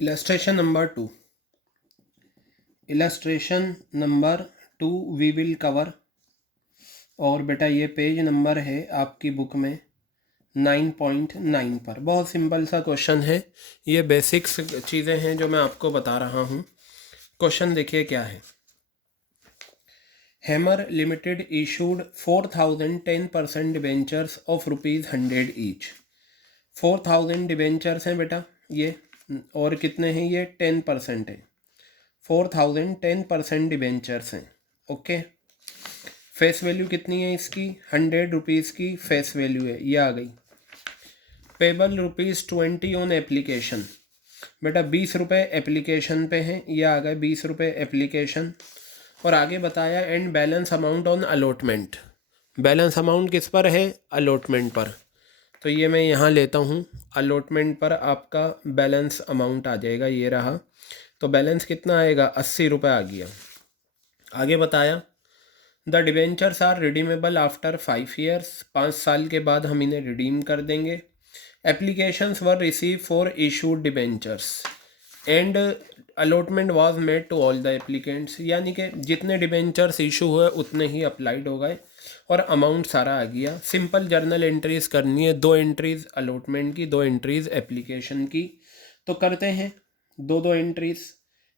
Illustration number 2. Illustration number 2 we will cover. और बेटा ये पेज नंबर है आपकी बुक में 9.9 पर। बहुत सिंपल सा क्वेश्चन है, ये बेसिक्स चीज़ें हैं जो मैं आपको बता रहा हूँ। क्वेश्चन देखिए क्या है। Hammer limited issued 4000 10% debentures of ₹100 each. 4000 debentures हैं बेटा ये, और कितने हैं ये 10% है। 4000 10% डिबेंचर्स हैं। ओके, फेस वैल्यू कितनी है इसकी? ₹100 की फेस वैल्यू है, ये आ गई। पेबल ₹20 ऑन एप्लीकेशन, बेटा 20 रुपये एप्लीकेशन पे हैं, ये आ गए 20 रुपये एप्लीकेशन। और आगे बताया and balance amount on allotment. Balance amount किस पर है? अलॉटमेंट पर। तो ये मैं यहाँ लेता हूँ, अलॉटमेंट पर आपका बैलेंस अमाउंट आ जाएगा, ये रहा। तो बैलेंस कितना आएगा? 80 रुपये आ गया। आगे बताया the debentures are redeemable after 5 years, 5 साल के बाद हम इन्हें रिडीम कर देंगे। Applications were receive for issued debentures and allotment was made to all the applicants, यानी कि जितने डिबेंचर्स इशू हुए उतने ही अप्लाइड हो गए और अमाउंट सारा आ गया। सिंपल जर्नल एंट्रीज करनी है, 2 एंट्रीज अलॉटमेंट की, 2 एंट्रीज एप्लीकेशन की। तो करते हैं 2 एंट्रीज।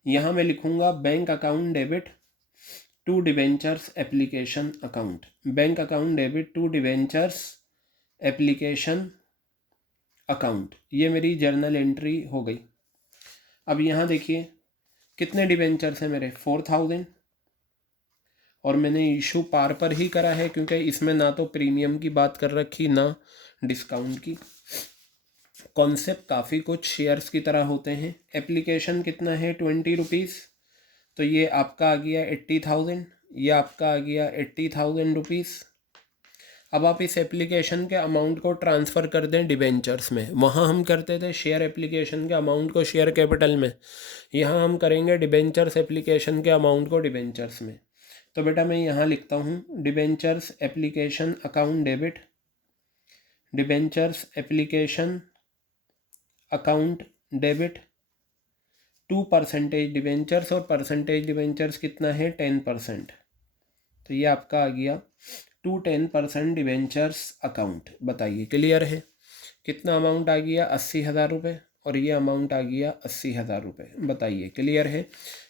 यहाँ मैं लिखूँगा bank account debit to debentures application account, bank account debit to debentures application account, ये मेरी जर्नल एंट्री हो गई। अब यहाँ देखिए कितने डिबेंचर्स हैं मेरे? 4000, और मैंने इशू पार पर ही करा है क्योंकि इसमें ना तो प्रीमियम की बात कर रखी ना डिस्काउंट की। कॉन्सेप्ट काफ़ी कुछ शेयर्स की तरह होते हैं। एप्लीकेशन कितना है? ₹20, तो ये आपका आ गया 80,000, ये आपका आ गया 80,000 रुपीज़। अब आप इस एप्लीकेशन के अमाउंट को ट्रांसफ़र कर दें डिबेंचर्स में। वहाँ हम करते थे शेयर एप्लीकेशन के अमाउंट को शेयर कैपिटल में, यहाँ हम करेंगे डिबेंचर्स एप्लीकेशन के अमाउंट को डिबेंचर्स में। तो बेटा मैं यहाँ लिखता हूँ debentures application account debit, debentures application account debit 2% debentures, और परसेंटेज डिबेंचर्स कितना है? 10%। तो ये आपका आ गया 10% डिबेंचर्स अकाउंट। बताइए क्लियर है? कितना अमाउंट आ गया? 80,000 रुपये, और ये अमाउंट आ गया 80,000 रुपये। बताइए क्लियर है?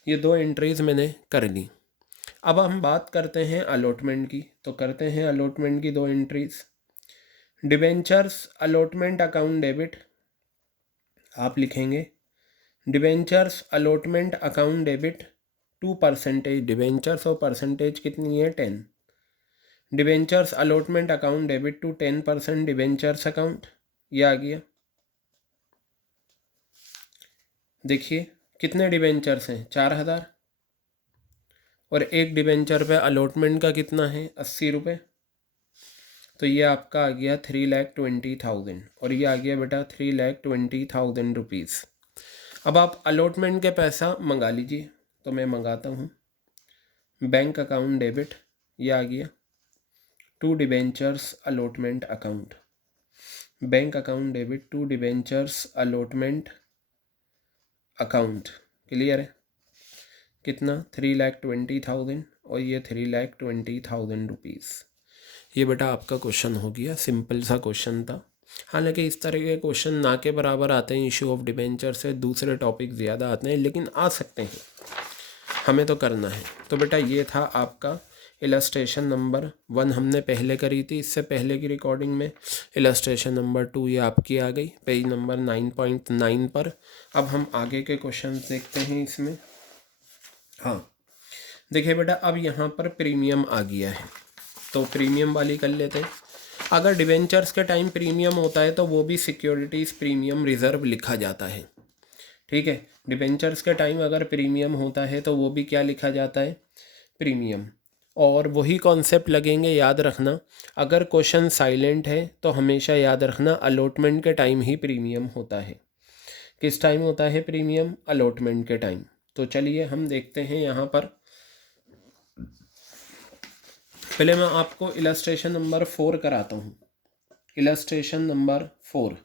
ये 2 एंट्रीज मैंने कर ली। अब हम बात करते हैं अलॉटमेंट की, तो करते हैं अलॉटमेंट की 2 entries. Debentures allotment account debit, आप लिखेंगे debentures allotment account debit 2% debentures, और परसेंटेज कितनी है? 10। Debentures allotment account debit to 10% debentures account, ये आ गया। देखिए कितने डिबेंचर्स हैं? 4,000, और एक डिबेंचर पे अलॉटमेंट का कितना है? 80 रुपये। तो ये आपका आ गया 3,20,000, और ये आ गया बेटा 3,20,000 रुपीज़। अब आप अलॉटमेंट के पैसा मंगा लीजिए, तो मैं मंगाता हूँ। बैंक अकाउंट डेबिट, ये आ गया to debentures allotment account, bank account debit to debentures allotment account. Clear है? कितना? 3,20,000, और ये 3,20,000 रुपीज़। ये बेटा आपका क्वेश्चन हो गया। सिंपल सा क्वेश्चन था। हालांकि इस तरह के क्वेश्चन ना के बराबर आते हैं इशू ऑफ डिबेंचर से, दूसरे टॉपिक ज़्यादा आते हैं, लेकिन आ सकते हैं, हमें तो करना है। तो बेटा ये था आपका इलस्ट्रेशन नंबर 1 हमने पहले करी थी, इससे पहले की रिकॉर्डिंग में। इलस्ट्रेशन नंबर 2 ये आपकी आ गई पेज नंबर 9.9 पर। अब हम आगे के क्वेश्चन देखते हैं इसमें। हाँ देखिए बेटा, अब यहाँ पर प्रीमियम आ गया है, तो प्रीमियम वाली कर लेते हैं। अगर डिबेंचर्स के टाइम प्रीमियम होता है तो वो भी सिक्योरिटीज़ प्रीमियम रिजर्व लिखा जाता है। ठीक है, डिबेंचर्स के टाइम अगर प्रीमियम होता है तो वो भी क्या लिखा जाता है? प्रीमियम। और वही कॉन्सेप्ट लगेंगे, याद रखना। अगर क्वेश्चन साइलेंट है तो हमेशा याद रखना अलॉटमेंट के टाइम ही प्रीमियम होता है। किस टाइम होता है प्रीमियम? अलॉटमेंट के टाइम। तो चलिए हम देखते हैं यहाँ पर। पहले मैं आपको इलस्ट्रेशन नंबर 4 कराता हूँ। Illustration number 4,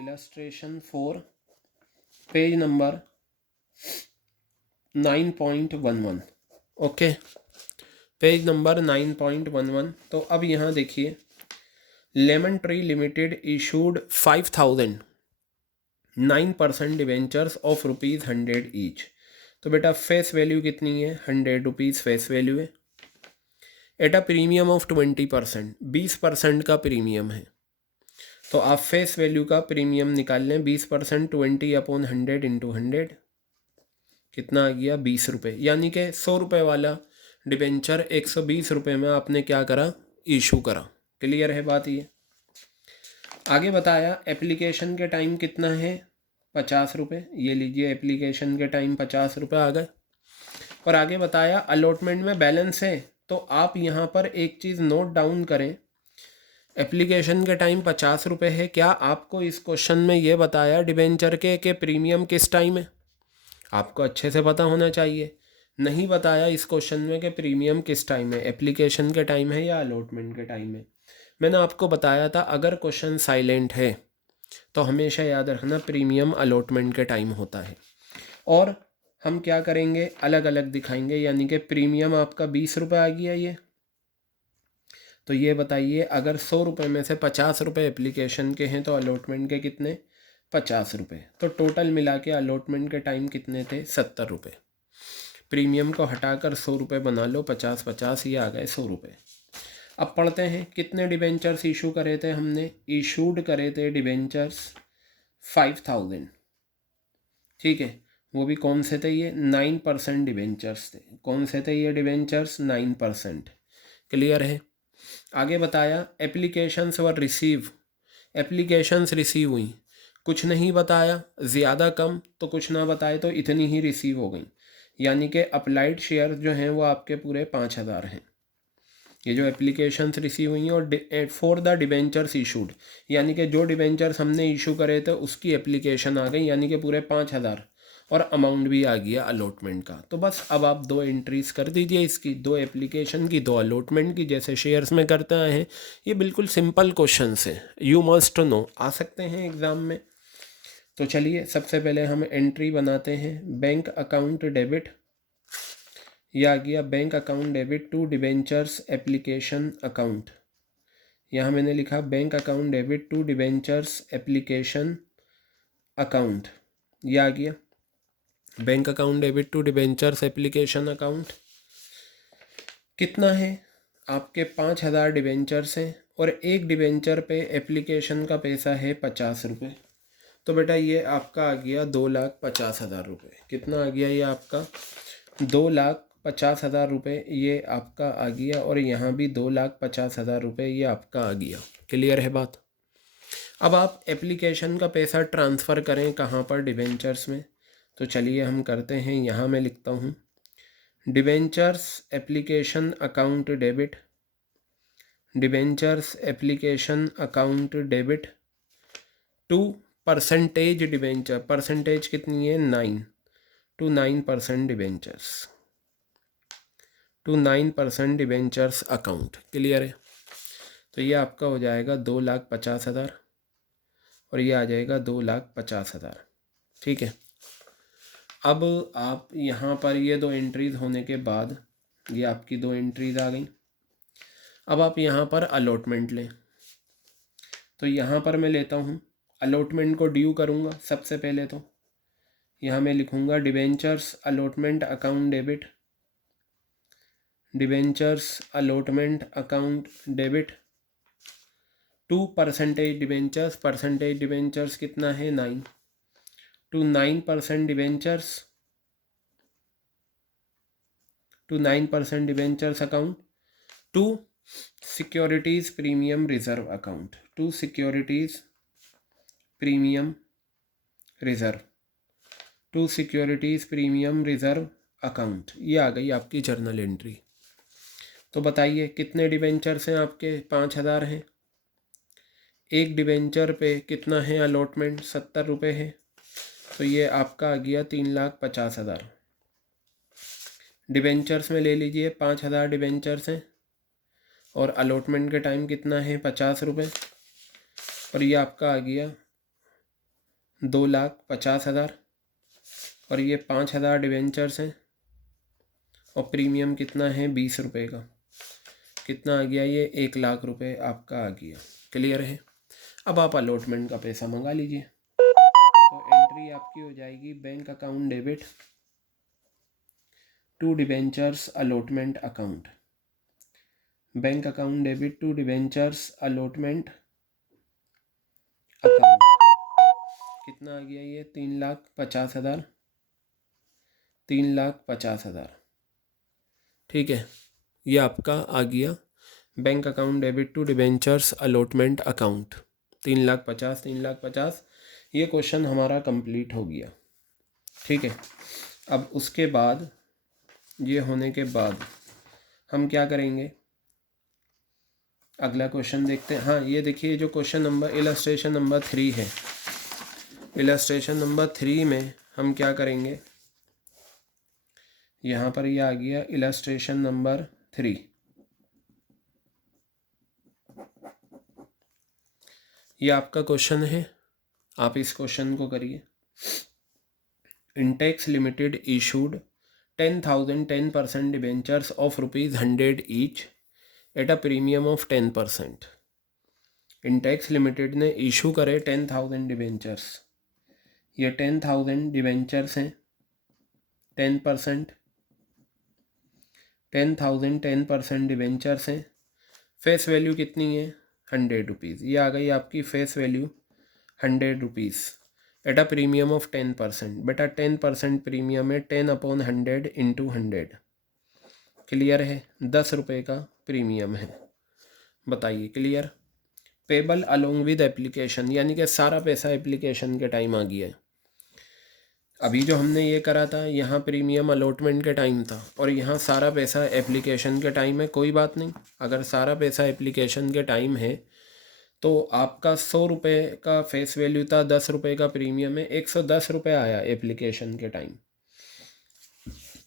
illustration 4 page number 9.11। Okay, page number 9.11। तो अब यहाँ देखिए, lemon tree limited issued 5,000 9% debentures of ₹100 each. तो बेटा फेस वैल्यू कितनी है? ₹100 फेस वैल्यू है। एट अ प्रीमियम ऑफ 20%, 20% का प्रीमियम है। तो आप फेस वैल्यू का प्रीमियम निकाल लें। 20% 20/100 इंटू 100 कितना आ गया? ₹20। यानी कि ₹100 वाला डिबेंचर ₹120 में आपने क्या करा? इशू करा। क्लियर है बात ये? आगे बताया एप्लीकेशन के टाइम कितना है? ₹50। ये लीजिए, एप्लीकेशन के टाइम ₹50 आ गए। और आगे बताया अलॉटमेंट में बैलेंस है। तो आप यहाँ पर एक चीज़ नोट डाउन करें, एप्लीकेशन के टाइम ₹50 है। क्या आपको इस क्वेश्चन में ये बताया डिबेंचर के प्रीमियम किस टाइम है? आपको अच्छे से पता होना चाहिए। नहीं बताया इस क्वेश्चन में कि प्रीमियम किस टाइम है, एप्लीकेशन के टाइम है या अलॉटमेंट के टाइम है। मैंने आपको बताया था अगर क्वेश्चन साइलेंट है तो हमेशा याद रखना प्रीमियम अलॉटमेंट के टाइम होता है। और हम क्या करेंगे? अलग अलग दिखाएंगे। यानी कि प्रीमियम आपका ₹20 आ गया ये। तो ये बताइए, अगर ₹100 में से ₹50 एप्लीकेशन के हैं तो अलॉटमेंट के कितने? ₹50। तो टोटल मिला के अलॉटमेंट के टाइम कितने थे? ₹70। प्रीमियम को हटाकर ₹100 बना लो, 50-50, ये आ गए ₹100। अब पढ़ते हैं कितने डिबेंचर्स इशू करे थे हमने? इशूड करे थे डिबेंचर्स 5,000। ठीक है, वो भी कौन से थे? ये 9% डिबेंचर्स थे। कौन से थे ये डिबेंचर्स? 9%। क्लियर है? आगे बताया applications were receive, applications receive हुई। कुछ नहीं बताया, ज़्यादा कम तो कुछ ना बताए तो इतनी ही रिसीव हो गई। यानी कि अप्लाइड शेयर जो हैं वो आपके पूरे 5,000 हैं। ये जो एप्लीकेशंस रिसीव हुई हैं। और फॉर द डिबेंचर्स इशूड, यानी कि जो डिबेंचर्स हमने इशू करे थे उसकी एप्लीकेशन आ गई, यानी कि पूरे 5,000। और अमाउंट भी आ गया अलॉटमेंट का। तो बस अब आप 2 एंट्रीज़ कर दीजिए इसकी, 2 एप्लीकेशन की, 2 अलॉटमेंट की, जैसे शेयर्स में करते आए हैं। ये बिल्कुल सिंपल क्वेश्चन है, यू मस्ट नो, आ सकते हैं एग्ज़ाम में। तो चलिए सबसे पहले हम एंट्री बनाते हैं। बैंक अकाउंट डेबिट, ये आ गया bank account debit to debentures application account. यहाँ मैंने लिखा bank account debit to debentures application account, ये आ गया bank account debit to debentures application account. कितना है? आपके 5,000 डिबेंचर्स हैं और एक डिबेंचर पे एप्लीकेशन का पैसा है ₹50। तो बेटा ये आपका आ गया ₹2,50,000। कितना आ गया ये आपका? ₹2,50,000 ये आपका आ गया। और यहाँ भी ₹2,50,000 ये आपका आ गया। क्लियर है बात? अब आप एप्लीकेशन का पैसा ट्रांसफ़र करें कहाँ पर? डिबेंचर्स में। तो चलिए हम करते हैं। यहाँ मैं लिखता हूँ debentures application account debit, debentures application account debit to percentage debenture. Percentage कितनी है? 9, to 9% debentures, to 9% debentures account. Clear है? तो ये आपका हो जाएगा 2,50,000 और ये आ जाएगा 2,50,000। ठीक है, अब आप यहाँ पर ये 2 एंट्रीज़ होने के बाद ये आपकी 2 एंट्रीज़ आ गई। अब आप यहाँ पर अलॉटमेंट लें। तो यहाँ पर मैं लेता हूँ अलॉटमेंट को ड्यू करूँगा। सबसे पहले तो यहाँ मैं लिखूँगा debentures allotment account debit, debentures allotment account debit to percentage debentures. Percentage debentures कितना है? 9, to 9% debentures, to 9% debentures account to securities premium reserve account, to securities premium reserve, to securities premium reserve account. ये आ गई आपकी journal entry. तो बताइए कितने debentures हैं आपके? 5,000 हैं। एक डिबेंचर पे कितना है अलॉटमेंट? ₹70 है। तो ये आपका आ गया 3,50,000। डिबेंचर्स में ले लीजिए 5,000 डिबेंचर्स हैं और अलॉटमेंट के टाइम कितना है? ₹50। और ये आपका आ गया 2,50,000। और ये 5,000 डिवेंचर्स हैं और प्रीमियम कितना है 20 रुपये का। कितना आ गया ये 1,00,000 रुपये आपका आ गया। क्लियर है। अब आप अलॉटमेंट का पैसा मंगा लीजिए। तो एंट्री आपकी हो जाएगी bank account debit to debentures allotment account. Bank account debit to debentures allotment account. कितना आ गया ये 3,50,000। 3,50,000। ठीक है, ये आपका आ गया bank account debit to debentures allotment account. 3,50,000 3,50,000। ये क्वेश्चन हमारा कंप्लीट हो गया। ठीक है, अब उसके बाद ये होने के बाद हम क्या करेंगे, अगला क्वेश्चन देखते हैं। हाँ, ये देखिए जो क्वेश्चन नंबर इलस्ट्रेशन नंबर 3 है। इलस्ट्रेशन नंबर 3 में हम क्या करेंगे, यहाँ पर ये आ गया इलस्ट्रेशन नंबर 3। ये आपका क्वेश्चन है, आप इस क्वेश्चन को करिए। Intex limited issued 10,000 10% debentures of ₹100 each at a premium of 10%। Intex limited ने इशू करे 10,000 डिबेंचर्स। ये 10,000 डिबेंचर्स हैं 10%। 10,000 10% डिबेंचर्स हैं। फेस वैल्यू कितनी है 100 रुपीज़। ये आ गई आपकी face value 100 rupees at a premium of 10%। बेटा 10% प्रीमियम है 10/100 इंटू 100। क्लियर है, 10 रुपये का प्रीमियम है। बताइए clear. Payable along with application, यानी कि सारा पैसा एप्लीकेशन के टाइम आ गया है। अभी जो हमने ये करा था यहाँ प्रीमियम अलॉटमेंट के टाइम था और यहाँ सारा पैसा एप्लीकेशन के टाइम है। कोई बात नहीं, अगर सारा पैसा एप्लीकेशन के टाइम है तो आपका 100 रुपये का फेस वैल्यू था, 10 रुपये का प्रीमियम है, 110 रुपये आया एप्लीकेशन के टाइम।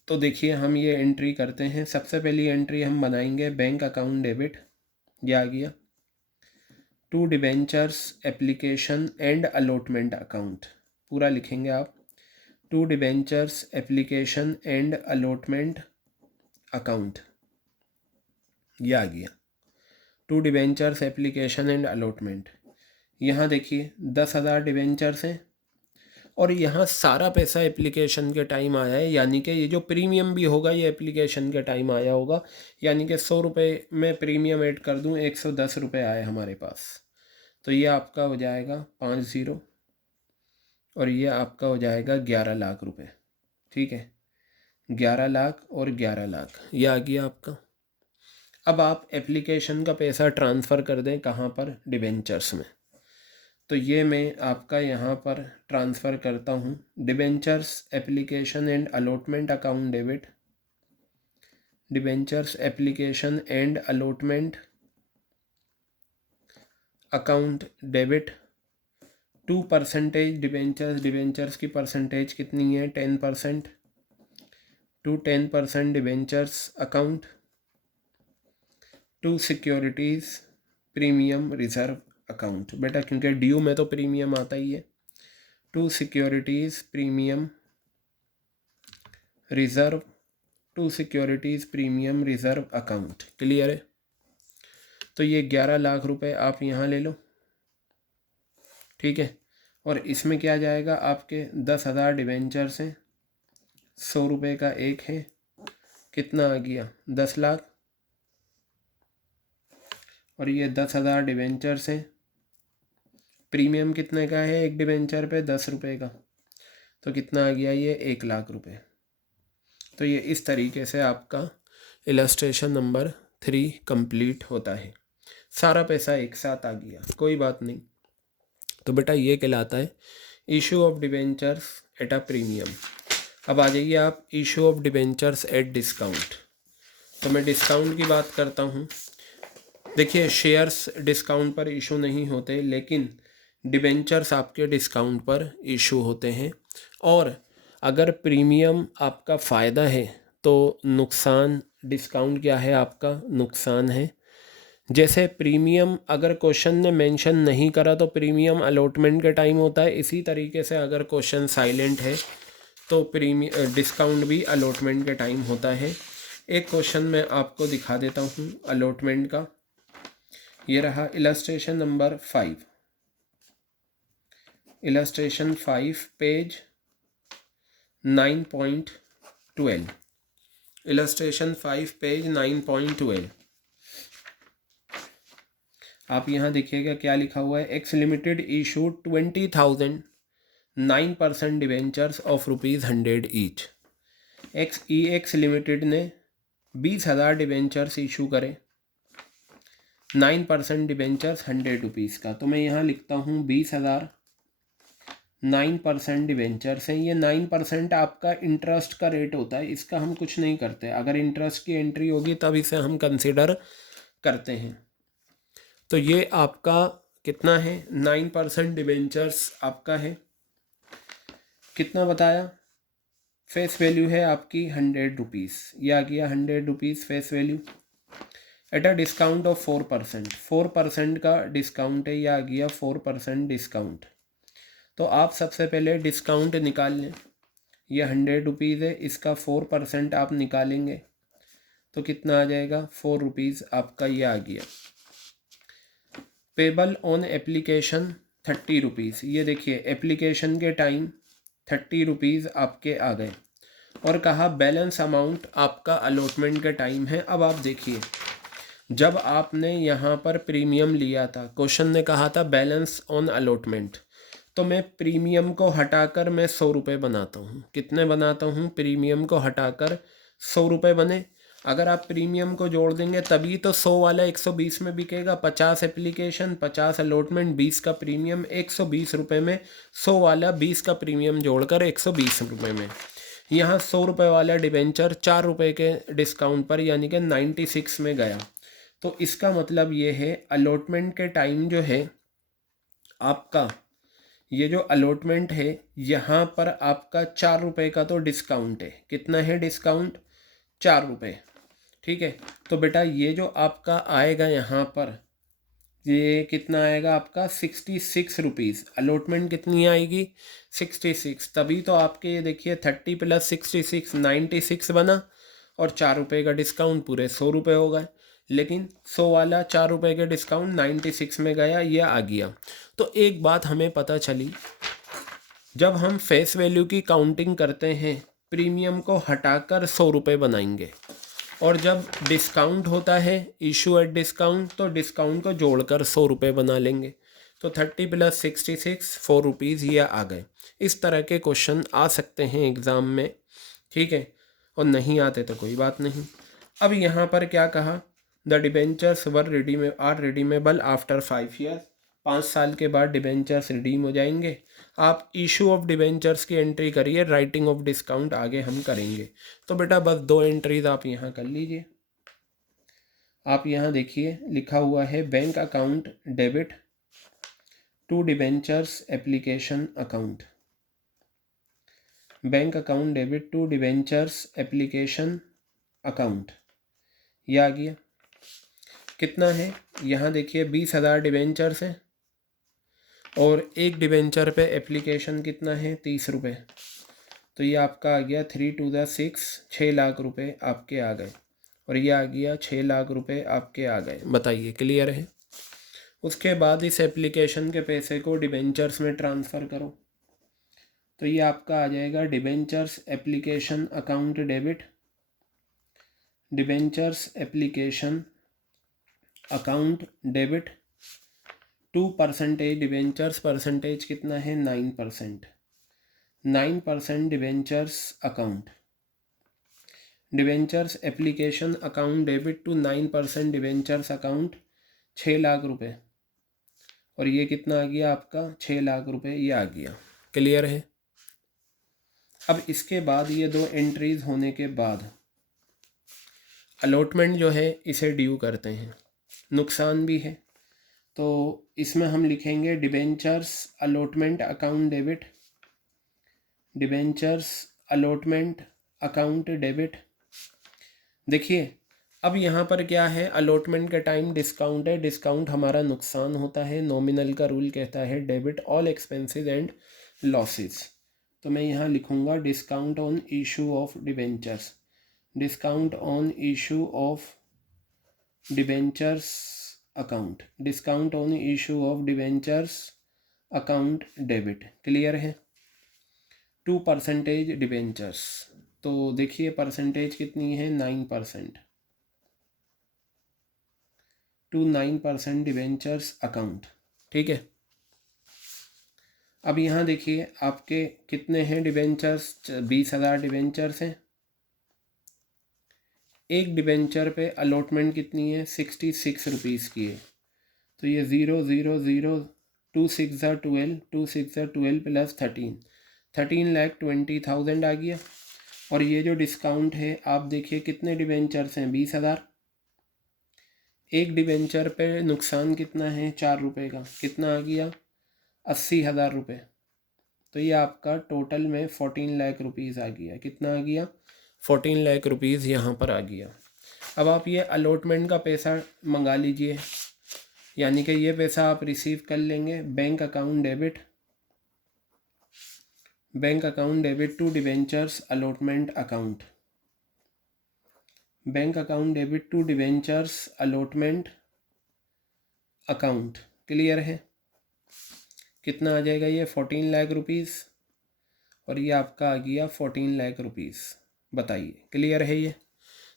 तो देखिए हम ये एंट्री करते हैं। सबसे पहली एंट्री हम बनाएंगे बैंक अकाउंट डेबिट। ये आ गया to debentures application and allotment account. पूरा लिखेंगे आप, to debentures application and allotment account. ये आ गया to debentures application and allotment. यहाँ देखिए 10,000 डिबेंचर्स हैं और यहाँ सारा पैसा एप्लीकेशन के टाइम आया है, यानी कि ये जो प्रीमियम भी होगा ये एप्लीकेशन के टाइम आया होगा। यानी कि 100 रुपये में प्रीमियम ऐड कर दूँ 110 रुपये आए हमारे पास। तो ये आपका हो जाएगा 50 और ये आपका हो जाएगा 11 लाख रुपए। ठीक है, 11 लाख और 11 लाख ये आ गया आपका। अब आप एप्लीकेशन का पैसा ट्रांसफ़र कर दें कहाँ पर, डिबेंचर्स में। तो ये मैं आपका यहाँ पर ट्रांसफ़र करता हूँ debentures application and allotment account debit. Debentures application and allotment account debit 2% debentures. Debentures की परसेंटेज कितनी है 10%। To 10% debentures account to securities premium reserve account. बेटा क्योंकि ड्यू में तो प्रीमियम आता ही है। To securities premium reserve, to securities premium reserve account. Clear है। तो ये 11 लाख रुपए आप यहाँ ले लो। ठीक है, और इसमें क्या जाएगा, आपके 10,000 डिबेंचर्स हैं, 100 रुपये का एक है, कितना आ गया 10 लाख। और ये 10,000 डिबेंचर्स हैं, प्रीमियम कितने का है एक डिबेंचर पे 10 रुपये का, तो कितना आ गया ये 1 लाख रुपए। तो ये इस तरीके से आपका इलस्ट्रेशन नंबर 3 कंप्लीट होता है। सारा पैसा एक साथ आ गया, कोई बात नहीं। तो बेटा ये कहलाता है issue of debentures at a premium. अब आ जाइए आप issue of debentures at discount. तो मैं डिस्काउंट की बात करता हूँ। देखिए शेयर्स डिस्काउंट पर इशू नहीं होते, लेकिन डिबेंचर्स आपके डिस्काउंट पर इशू होते हैं। और अगर प्रीमियम आपका फ़ायदा है तो नुकसान, डिस्काउंट क्या है आपका नुकसान है। जैसे प्रीमियम अगर क्वेश्चन ने मेंशन नहीं करा तो प्रीमियम अलॉटमेंट के टाइम होता है। इसी तरीके से अगर क्वेश्चन साइलेंट है तो डिस्काउंट भी अलॉटमेंट के टाइम होता है। एक क्वेश्चन मैं आपको दिखा देता हूँ अलॉटमेंट का। ये रहा illustration number 5, illustration 5 page 9.12, illustration 5 page 9.12। आप यहाँ देखिएगा क्या लिखा हुआ है। X limited issued 20,000 9% debentures of ₹100 each. X limited ने 20,000 डिवेंचर्स इशू करे, 9% डिवेंचर्स ₹100 का। तो मैं यहाँ लिखता हूँ 20,000, 9% डिवेंचर्स हैं। ये 9% आपका इंटरेस्ट का रेट होता है, इसका हम कुछ नहीं करते। अगर इंटरेस्ट की एंट्री होगी तब इसे हम कंसिडर करते हैं। तो ये आपका कितना है, 9% डिवेंचर्स आपका है, कितना बताया, फेस वैल्यू है आपकी ₹100। ये आ गया ₹100 face value at a discount of 4%। 4% का डिस्काउंट है, यह आ गया 4% डिस्काउंट। तो आप सबसे पहले डिस्काउंट निकाल लें। यह ₹100 है, इसका 4% आप निकालेंगे तो कितना आ जाएगा, ₹4 आपका ये आ गया। Payable on application ₹30। ये देखिए एप्लीकेशन के टाइम ₹30 आपके आ गए और कहा बैलेंस अमाउंट आपका अलॉटमेंट के टाइम है। अब आप देखिए जब आपने यहाँ पर प्रीमियम लिया था, क्वेश्चन ने कहा था बैलेंस ऑन अलॉटमेंट, तो मैं प्रीमियम को हटाकर मैं ₹100 बनाता हूँ। कितने बनाता हूँ, प्रीमियम को हटाकर ₹100 बने। अगर आप प्रीमियम को जोड़ देंगे तभी तो 100 वाला 120 में बिकेगा। 50 एप्लीकेशन, 50 अलॉटमेंट, 20 का प्रीमियम, ₹120 में 100 वाला 20 का प्रीमियम जोड़कर ₹120 में। यहाँ ₹100 वाला डिवेंचर ₹4 के डिस्काउंट पर यानी कि 96 में गया। तो इसका मतलब ये है अलॉटमेंट के टाइम जो है आपका, ये जो अलॉटमेंट है यहाँ पर आपका ₹4 का तो डिस्काउंट है। कितना है डिस्काउंट, ₹4। ठीक है, तो बेटा ये जो आपका आएगा यहाँ पर, ये कितना आएगा आपका ₹66। अलॉटमेंट कितनी आएगी, 66। तभी तो आपके ये देखिए 30 + 66 96 बना और ₹4 का डिस्काउंट, पूरे ₹100 हो गए। लेकिन 100 वाला ₹4 के डिस्काउंट 96 में गया, ये आ गया। तो एक बात हमें पता चली, जब हम फेस वैल्यू की काउंटिंग करते हैं प्रीमियम को हटाकर ₹100 बनाएंगे, और जब डिस्काउंट होता है इशू एट डिस्काउंट, तो डिस्काउंट को जोड़कर ₹100 बना लेंगे। तो 30 + 66 ₹4 ये आ गए। इस तरह के क्वेश्चन आ सकते हैं एग्ज़ाम में, ठीक है, और नहीं आते तो कोई बात नहीं। अब यहाँ पर क्या कहा, the debentures are redeemable after 5 years. 5 साल के बाद डिबेंचर्स रिडीम हो जाएंगे। आप इशू ऑफ डिबेंचर्स की एंट्री करिए, राइटिंग ऑफ डिस्काउंट आगे हम करेंगे। तो बेटा बस 2 एंट्रीज आप यहाँ कर लीजिए। आप यहाँ देखिए लिखा हुआ है bank account debit to debentures application account, bank account debit to debentures application account, ये आ गया। कितना है, यहाँ देखिए 20,000 डिबेंचर्स हैं और एक डिबेंचर पे एप्लीकेशन कितना है, ₹30। तो ये आपका आ गया 3 × 6, 6 लाख रुपए आपके आ गए, और ये आ गया 6 लाख रुपए आपके आ गए। बताइए क्लियर है। उसके बाद इस एप्लीकेशन के पैसे को डिबेंचर्स में ट्रांसफ़र करो, तो ये आपका आ जाएगा debentures application account debit, debentures application account debit to % debentures, percentage कितना है 9%, 9% debentures account, debentures application account debit to 9% debentures account, 6 lakh रुपए, और ये कितना आ गया आपका 6 लाख रुपए, ये आ गया। क्लियर है। अब इसके बाद ये 2 एंट्रीज होने के बाद अलॉटमेंट जो है इसे ड्यू करते हैं, नुकसान भी है। तो इसमें हम लिखेंगे debentures allotment account debit, debentures allotment account debit. देखिए अब यहाँ पर क्या है, अलॉटमेंट के टाइम डिस्काउंट है, डिस्काउंट हमारा नुकसान होता है। नॉमिनल का रूल कहता है debit all expenses and losses. तो मैं यहाँ लिखूँगा discount on issue of debentures, discount on issue of debentures account, discount on issue of debentures account debit. Clear है। 2% डिबेंचर्स, तो देखिए परसेंटेज कितनी है, 9%, टू 9% डिबेंचर्स अकाउंट। ठीक है। अब यहाँ देखिए आपके कितने हैं डिबेंचर्स, 20,000 डिबेंचर्स हैं। एक डिबेंचर पे अलॉटमेंट कितनी है, 66 रुपीज़ की है। तो ये 0 0 0 2 6 12, 2 6 12 प्लस 13,20,000 आ गया। और ये जो डिस्काउंट है आप देखिए कितने डिबेंचर्स हैं, 20,000। एक डिबेंचर पे नुकसान कितना है, 4 रुपये का, कितना आ गया, 80,000 रुपये। तो ये आपका टोटल में 14 लाख रुपीज़ आ गया। कितना आ गया, 14 लाख रुपीज़ यहाँ पर आ गया। अब आप ये अलॉटमेंट का पैसा मंगा लीजिए, यानी कि ये पैसा आप रिसीव कर लेंगे। Bank account debit, bank account debit to debentures allotment account, bank account debit to debentures allotment account. Clear है। कितना आ जाएगा ये, 14 लाख रुपीज़, और ये आपका आ गया 14 लाख रुपीज़। बताइए क्लियर है ये।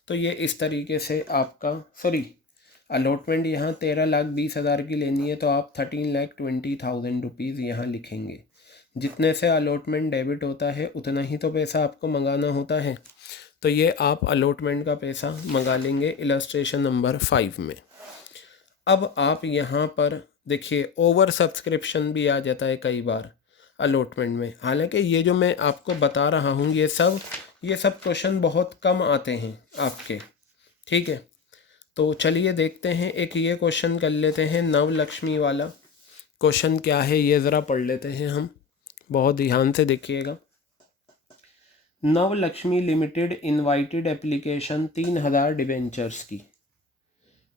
तो ये इस तरीके से आपका, सॉरी अलॉटमेंट यहाँ 13,20,000 की लेनी है, तो आप 13,20,000 रुपीज़ यहाँ लिखेंगे। जितने से अलॉटमेंट डेबिट होता है उतना ही तो पैसा आपको मंगाना होता है। तो ये आप अलॉटमेंट का पैसा मंगा लेंगे इलस्ट्रेशन नंबर 5 में। अब आप यहाँ पर देखिए ओवर सब्सक्रिप्शन भी आ जाता है कई बार अलॉटमेंट में। हालांकि ये जो मैं आपको बता रहा हूँ ये सब क्वेश्चन बहुत कम आते हैं आपके। ठीक है, तो चलिए देखते हैं। एक ये क्वेश्चन कर लेते हैं, नवलक्ष्मी वाला क्वेश्चन क्या है ये ज़रा पढ़ लेते हैं हम, बहुत ध्यान से देखिएगा। नवलक्ष्मी लिमिटेड इनवाइटेड एप्लीकेशन 3,000 डिबेंचर्स की,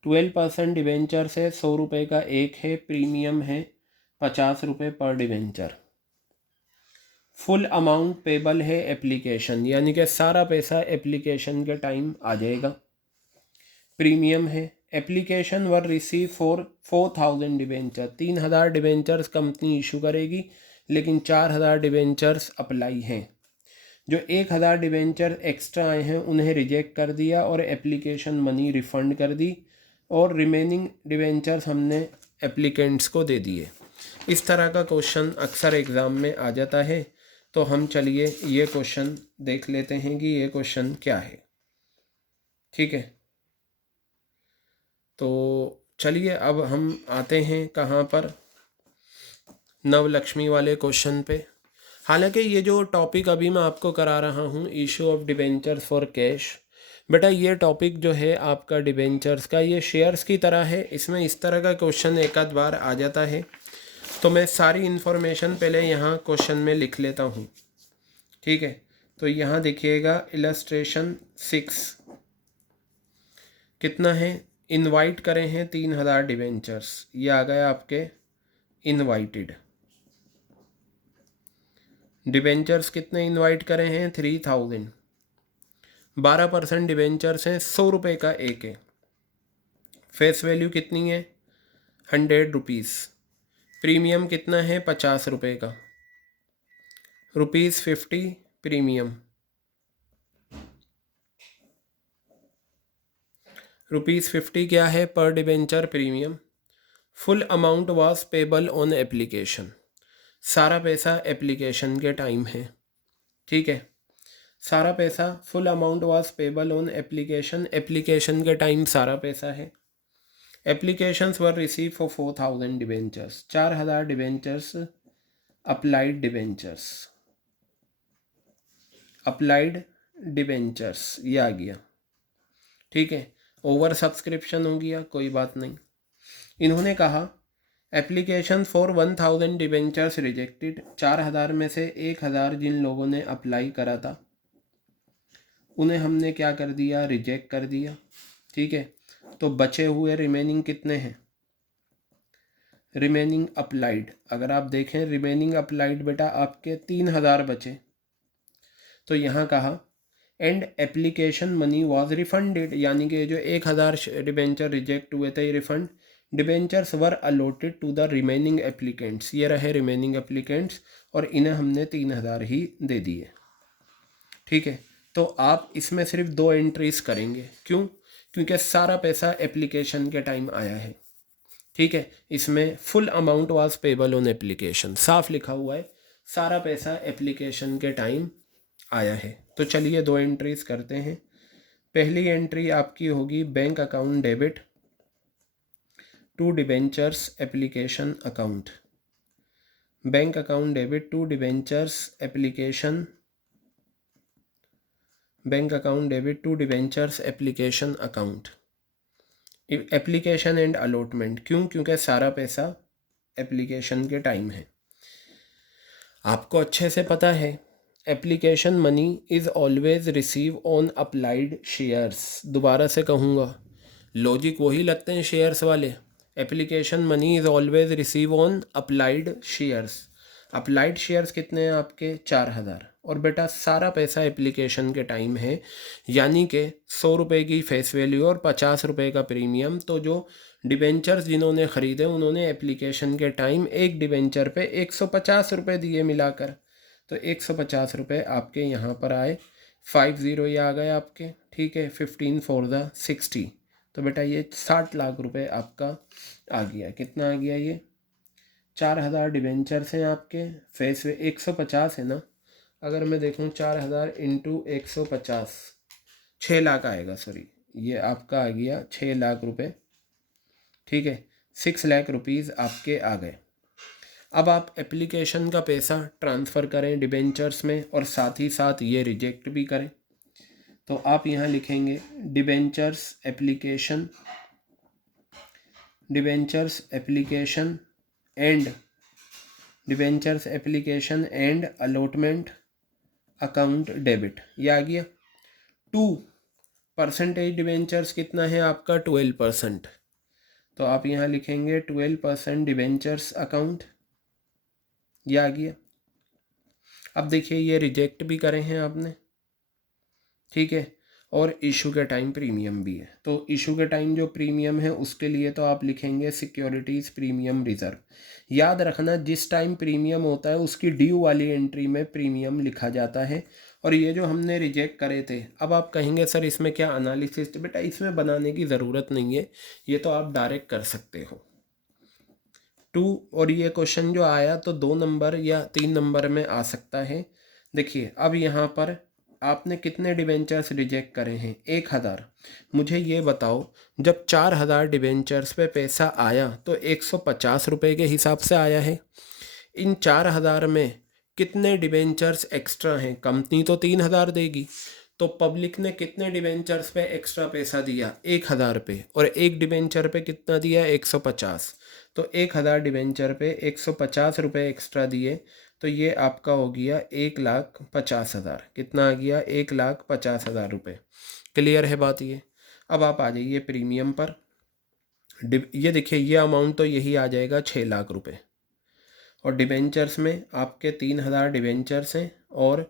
12% डिबेंचर्स है, 100 रुपये का एक है, प्रीमियम है 50 रुपये पर डिबेंचर। फुल अमाउंट पेबल है एप्लीकेशन, यानी कि सारा पैसा एप्लीकेशन के टाइम आ जाएगा। प्रीमियम है, application were receive for 4,000 debenture, 3,000 debentures company issue करेगी, लेकिन 4,000 डिबेंचर्स अप्लाई हैं। जो 1,000 डिबेंचर एक्स्ट्रा आए हैं उन्हें रिजेक्ट कर दिया और एप्लीकेशन मनी रिफ़ंड कर दी, और रिमेनिंग डिबेंचर्स हमने एप्लीकेंट्स को दे दिए। इस तरह का क्वेश्चन अक्सर एग्ज़ाम में आ जाता है। तो हम चलिए ये क्वेश्चन देख लेते हैं कि ये क्वेश्चन क्या है। ठीक है, तो चलिए अब हम आते हैं कहाँ पर, नवलक्ष्मी वाले क्वेश्चन पे। हालांकि ये जो टॉपिक अभी मैं आपको करा रहा हूँ, issue of debentures for cash, बेटा ये टॉपिक जो है आपका डिबेंचर्स का, ये शेयर्स की तरह है। इसमें इस तरह का क्वेश्चन एक आध बार आ जाता है, तो मैं सारी इन्फॉर्मेशन पहले यहाँ क्वेश्चन में लिख लेता हूँ। ठीक है, तो यहाँ देखिएगा इलस्ट्रेशन 6 कितना है, इनवाइट करें हैं 3,000 डिबेंचर्स, ये आ गया आपके इनवाइटेड। डिबेंचर्स कितने इनवाइट करें हैं, 3,000। 12% डिबेंचर्स हैं, 100 रुपये का एक है। फेस वैल्यू कितनी है, 100 रुपीज़। प्रीमियम कितना है, 50 रुपये का, ₹50 प्रीमियम, ₹50 क्या है पर debenture premium. Full amount was payable on application, सारा पैसा एप्लीकेशन के टाइम है। ठीक है, सारा पैसा, full amount was payable on application, application के टाइम सारा पैसा है। Applications were receive for 4,000 debentures, 4,000 debentures applied debentures, applied debentures ये आ गया। ठीक है, ओवर सब्सक्रिप्शन हो गया, कोई बात नहीं। इन्होंने कहा एप्लीकेशन फॉर 1,000 डिबेंचर्स रिजेक्टेड, 4,000 में से 1,000 जिन लोगों ने अप्लाई करा था उन्हें हमने क्या कर दिया, रिजेक्ट कर दिया। ठीक है, तो बचे हुए रिमेनिंग कितने हैं, रिमेनिंग अप्लाइड, अगर आप देखें रिमेनिंग अप्लाइड बेटा आपके 3000 बचे, तो यहाँ कहा and application money was refunded, यानी कि जो 1000 डिबेंचर रिजेक्ट हुए थे refund, debentures were allotted to the remaining applicants, ये रहे रिमेनिंग एप्लीकेंट्स और इन्हें हमने 3000 ही दे दिए। ठीक है, तो आप इसमें सिर्फ 2 एंट्रीज करेंगे, क्यों? क्योंकि सारा पैसा एप्लीकेशन के टाइम आया है। ठीक है, इसमें full amount was payable on application, साफ लिखा हुआ है सारा पैसा एप्लीकेशन के टाइम आया है। तो चलिए 2 एंट्रीज करते हैं। पहली एंट्री आपकी होगी bank account debit to debentures application account, bank account debit to debentures application, bank account debit to debentures application account, application and allotment, क्यों? क्योंकि सारा पैसा एप्लीकेशन के टाइम है। आपको अच्छे से पता है application money is always receive on applied shares, दोबारा से कहूँगा लॉजिक वही लगते हैं शेयर्स वाले। Application money is always receive on applied shares, applied shares कितने हैं आपके? 4000, और बेटा सारा पैसा एप्लीकेशन के टाइम है, यानी कि 100 रुपये की फेस वैल्यू और 50 रुपये का प्रीमियम। तो जो डिबेंचर्स जिन्होंने ख़रीदे उन्होंने एप्लीकेशन के टाइम एक डिबेंचर पे 150 रुपये दिए मिलाकर, तो 150 रुपये आपके यहाँ पर आए, 50 ये आ गए आपके। ठीक है, 15 फॉर द 60, तो बेटा ये 60 लाख रुपए आपका आ गया। कितना आ गया ये? 4000 डिबेंचर्स हैं आपके, फेस वे 150 है ना, अगर मैं देखूँ 4000 इंटू 150 6 लाख आएगा, सॉरी ये आपका आ गया 6 लाख रुपए। ठीक है, 6 लाख रुपीज़ आपके आ गए। अब आप एप्लीकेशन का पैसा ट्रांसफ़र करें डिबेंचर्स में और साथ ही साथ ये रिजेक्ट भी करें, तो आप यहाँ लिखेंगे debentures application, debentures application and, debentures application and allotment account debit, ये आ गया। 2% डिबेंचर्स कितना है आपका? 12%, तो आप यहाँ लिखेंगे 12% डिबेंचर्स अकाउंट, ये आ गया। अब देखिए ये रिजेक्ट भी करे हैं आपने, ठीक है, और इशू के टाइम प्रीमियम भी है, तो इशू के टाइम जो प्रीमियम है उसके लिए तो आप लिखेंगे सिक्योरिटीज़ प्रीमियम रिज़र्व। याद रखना जिस टाइम प्रीमियम होता है उसकी ड्यू वाली एंट्री में प्रीमियम लिखा जाता है। और ये जो हमने रिजेक्ट करे थे, अब आप कहेंगे सर इसमें क्या एनालिसिस? बेटा इसमें बनाने की ज़रूरत नहीं है, ये तो आप डायरेक्ट कर सकते हो। 2, और ये क्वेश्चन जो आया तो 2 नंबर या 3 नंबर में आ सकता है। देखिए अब यहाँ पर आपने कितने डिबेंचर्स रिजेक्ट करे हैं? 1000। मुझे ये बताओ जब 4000 डिबेंचर्स पे पैसा आया तो 150 रुपये के हिसाब से आया है। इन 4000 में कितने डिबेंचर्स एक्स्ट्रा हैं? कंपनी तो 3000 देगी, तो पब्लिक ने कितने डिबेंचर्स पे एक्स्ट्रा पैसा दिया? 1000 पे, और एक डिबेंचर पे कितना दिया? 150, तो 1000 डिबेंचर पे 150 रुपये एक्स्ट्रा दिए, तो ये आपका हो गया 1,50,000। कितना आ गया? 1,50,000 रुपये। क्लियर है बात ये? अब आप आ जाइए प्रीमियम पर। ये देखिए ये अमाउंट तो यही आ जाएगा 6 लाख रुपये, और डिबेंचर्स में आपके 3000 डिबेंचर्स हैं और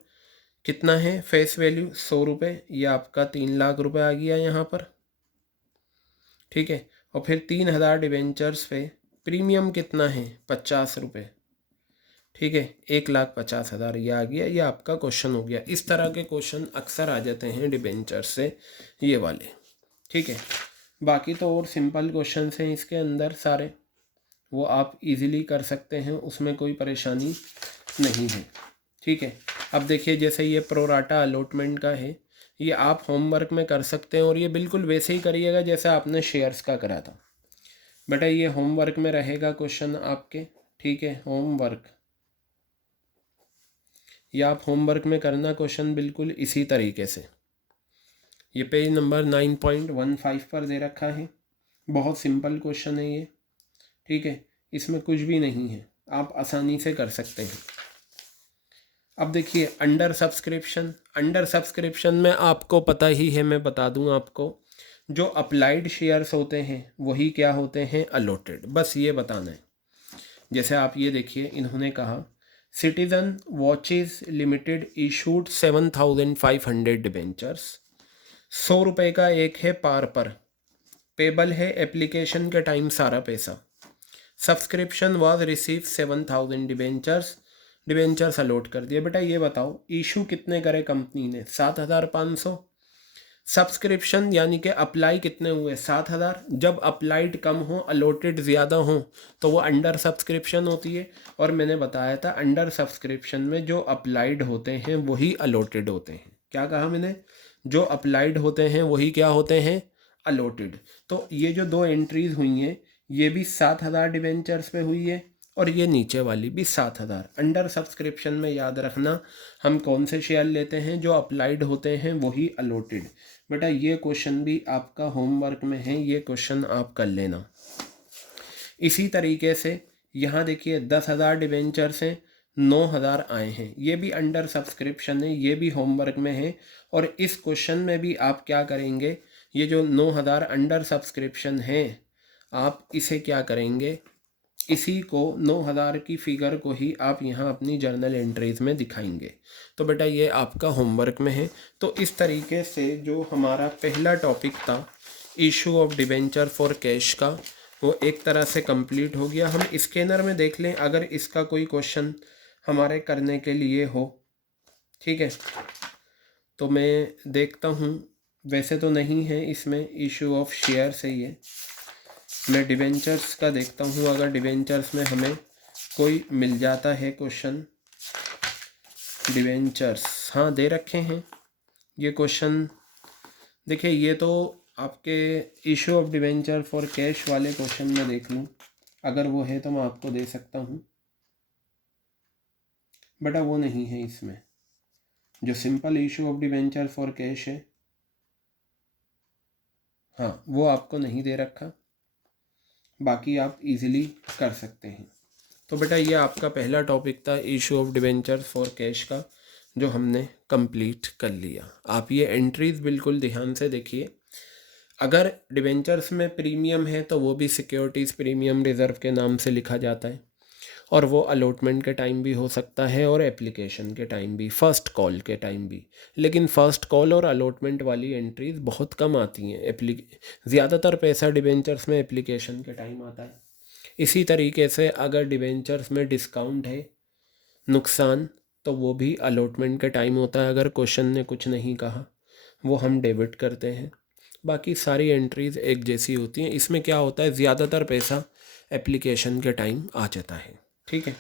कितना है फेस वैल्यू? 100 रुपये, ये आपका 3 लाख रुपये आ गया यहाँ पर। ठीक है, और फिर 3000 डिबेंचर्स पे प्रीमियम कितना है? 50 रुपये। ठीक है, 1,50,000 ये आ गया। ये आपका क्वेश्चन हो गया। इस तरह के क्वेश्चन अक्सर आ जाते हैं डिबेंचर से, ये वाले। ठीक है, बाकी तो और सिंपल क्वेश्चन हैं इसके अंदर सारे, वो आप इजीली कर सकते हैं, उसमें कोई परेशानी नहीं है। ठीक है, अब देखिए जैसे ये प्रोराटा अलॉटमेंट का है, ये आप होमवर्क में कर सकते हैं और ये बिल्कुल वैसे ही करिएगा जैसे आपने शेयर्स का करा था। बेटा ये होमवर्क में रहेगा क्वेश्चन आपके। ठीक है, होमवर्क, ये आप होमवर्क में करना क्वेश्चन बिल्कुल इसी तरीके से। ये पेज नंबर 9.15 पर दे रखा है, बहुत सिंपल क्वेश्चन है ये। ठीक है, इसमें कुछ भी नहीं है, आप आसानी से कर सकते हैं। अब देखिए अंडर सब्सक्रिप्शन, अंडर सब्सक्रिप्शन में आपको पता ही है, मैं बता दूं आपको, जो अप्लाइड शेयर्स होते हैं वही क्या होते हैं? अलॉटेड, बस ये बताना है। जैसे आप ये देखिए, इन्होंने कहा citizen watches limited issued 7,500 debentures, 100 रुपये का एक है पार पर, पेबल है एप्लीकेशन के टाइम सारा पैसा, subscription was receive 7,000 debentures allot कर दिए। बेटा ये बताओ इशू कितने करे कंपनी ने, 7,500, सब्सक्रिप्शन यानी कि अप्लाई कितने हुए, 7,000। जब अप्लाइड कम हो अलॉटेड ज़्यादा हो तो वो अंडर सब्सक्रिप्शन होती है, और मैंने बताया था अंडर सब्सक्रिप्शन में जो अप्लाइड होते हैं वही अलॉटेड होते हैं। क्या कहा मैंने, जो अप्लाइड होते हैं वही क्या होते हैं, अलॉटेड। तो ये जो दो एंट्रीज हुई हैं ये भी 7,000 डिबेंचर्स पे हुई है, और ये नीचे वाली भी 7,000। अंडर सब्सक्रिप्शन में याद रखना हम कौन से शेयर लेते हैं, जो अप्लाइड होते हैं वही अलॉटेड। बेटा ये क्वेश्चन भी आपका होमवर्क में है, ये क्वेश्चन आप कर लेना। इसी तरीके से यहाँ देखिए 10,000 डिबेंचर्स हैं, 9,000 आए हैं, ये भी अंडर सब्सक्रिप्शन है, ये भी होमवर्क में है। और इस क्वेश्चन में भी आप क्या करेंगे, ये जो 9,000 अंडर सब्सक्रिप्शन है आप इसे क्या करेंगे, इसी को 9,000 की फिगर को ही आप यहाँ अपनी जर्नल एंट्रीज में दिखाएंगे। तो बेटा ये आपका होमवर्क में है। तो इस तरीके से जो हमारा पहला टॉपिक था issue of debenture for cash का, वो एक तरह से कंप्लीट हो गया। हम स्कैनर में देख लें अगर इसका कोई क्वेश्चन हमारे करने के लिए हो, ठीक है। तो मैं देखता हूँ, वैसे तो नहीं है इसमें, इशू ऑफ शेयर से ही है। मैं डिबेंचर्स का देखता हूँ, अगर डिबेंचर्स में हमें कोई मिल जाता है क्वेश्चन। डिबेंचर्स हाँ दे रखे हैं ये क्वेश्चन। देखिए ये तो आपके issue of debenture for cash वाले क्वेश्चन में देख लूँ, अगर वो है तो मैं आपको दे सकता हूँ। बेटा वो नहीं है इसमें, जो simple issue of debenture for cash है, हाँ वो आपको नहीं दे रखा, बाकी आप इजीली कर सकते हैं। तो बेटा ये आपका पहला टॉपिक था issue of debenture for cash का, जो हमने कंप्लीट कर लिया। आप ये एंट्रीज बिल्कुल ध्यान से देखिए। अगर डिबेंचर्स में प्रीमियम है तो वो भी सिक्योरिटीज़ प्रीमियम रिज़र्व के नाम से लिखा जाता है, और वो अलॉटमेंट के टाइम भी हो सकता है और एप्लीकेशन के टाइम भी, फ़र्स्ट कॉल के टाइम भी। लेकिन फ़र्स्ट कॉल और अलॉटमेंट वाली एंट्रीज बहुत कम आती हैं, ज़्यादातर पैसा डिबेंचर्स में एप्लीकेशन के टाइम आता है। इसी तरीके से अगर डिबेंचर्स में डिस्काउंट है, नुकसान, तो वो भी अलॉटमेंट के टाइम होता है। अगर क्वेश्चन ने कुछ नहीं कहा वो हम डेबिट करते हैं। बाकी सारी एंट्रीज एक जैसी होती हैं। इसमें क्या होता है, ज़्यादातर पैसा एप्लीकेशन के टाइम आ जाता है, ठीक है।